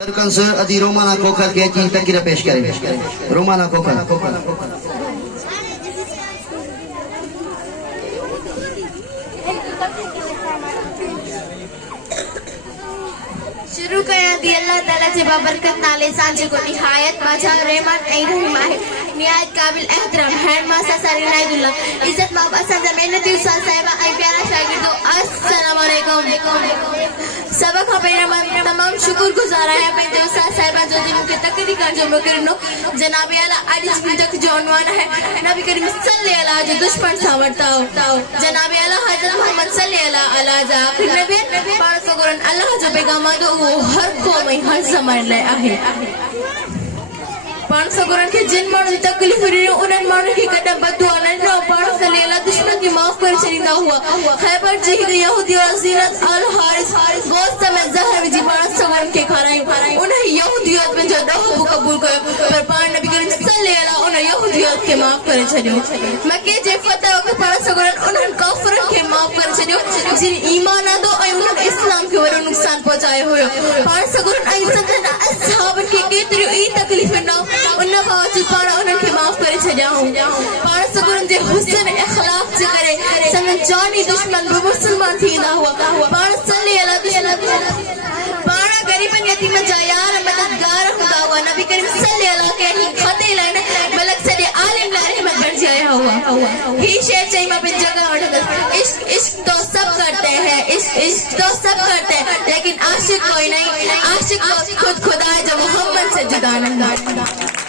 से अदी रोमाना खोखर के जी तकीरा पेश करें। रोमाना खोखर शुरू कया दी अल्लाह ताला जे बाबरकत नाले सांझे को निहायत माझा रहमान ऐं रहीम आहे निहायत काबिल एहतराम हैंड मासा सारी नाइदुल्लाह इज्जत माब असन मेहनती उस्ताद साहिबा ऐं प्यारा शागिर्दो अस्सलाम वालेकुम सबक हमें तमाम शुक्रगुजार है पंहिंजे उस्ताद साहिबा जो जिन के तकरीर कर जो मोकिलिनो जनाब आला अॼु जी तक जो उन्वान है नबी करीम सल्लल्लाहु अलैहि जो दुश्मन सा वर्ताओ जनाब आला हजरत मोहम्मद सल्लल्लाहु अलैहि जा आखिर नबी पाण सगुरन अल्लाह जो पैगाम दो वो हर क़ौम हर ज़माने लाइ आहे पाण सगुरन के जिन माण्हुनि जी तकलीफ़ ॾिनियूं उन्हनि माण्हुनि खे कॾहिं बदुआ न ॾिनो पाण सल्लल्लाहु दुश्मन खे माफ़ करे छॾींदा हुआ ख़ैबर जी हिकु यहूदी और ज़ीनत अल हारिस गोश्त में ज़हर विझी पाण सगुरन खे खारायूं उन यहूदियत में जो ॾोह क़बूल कयो पर पाण नबी करीम सल्लल्लाहु उन यहूदियत खे माफ़ करे छॾियो मके जे फतह वक़्तु पाण सगुरन उन्हनि काफ़िरनि खे माफ़ करे छॾियो जिन ईमान आंदो ऐं उन्हनि इस्लाम खे वॾो नुक़सान पहुचायो हुयो पाण सगुरन ऐं सदन असहाबनि खे केतिरियूं ई तकलीफ़ न उन बावजूद पाण उन्हनि खे माफ़ करे छॾियाऊं पाण सगुरन जे हुस्न इख़लाक़ जे करे संगन जानी दुश्मन बि मुस्लमान थींदा हुआ पाण सल्लल्लाहु पाण ग़रीबन यतीमन जा यार मददगार हूंदा हुआ नबी करीम सल्लल्लाहु अलैहि खते लाइन बल्कि सॼे आलिम लाइ रहमत बणिजी आया हुआ ही शेर चई मां पंहिंजी जगह वठंदसि इश्क इश्क तो सब करते हैं इश्क तो सब करते हैं लेकिन आशिक कोई नहीं आशिक खुद खुदा है जो मोहम्मद से जुदा नहीं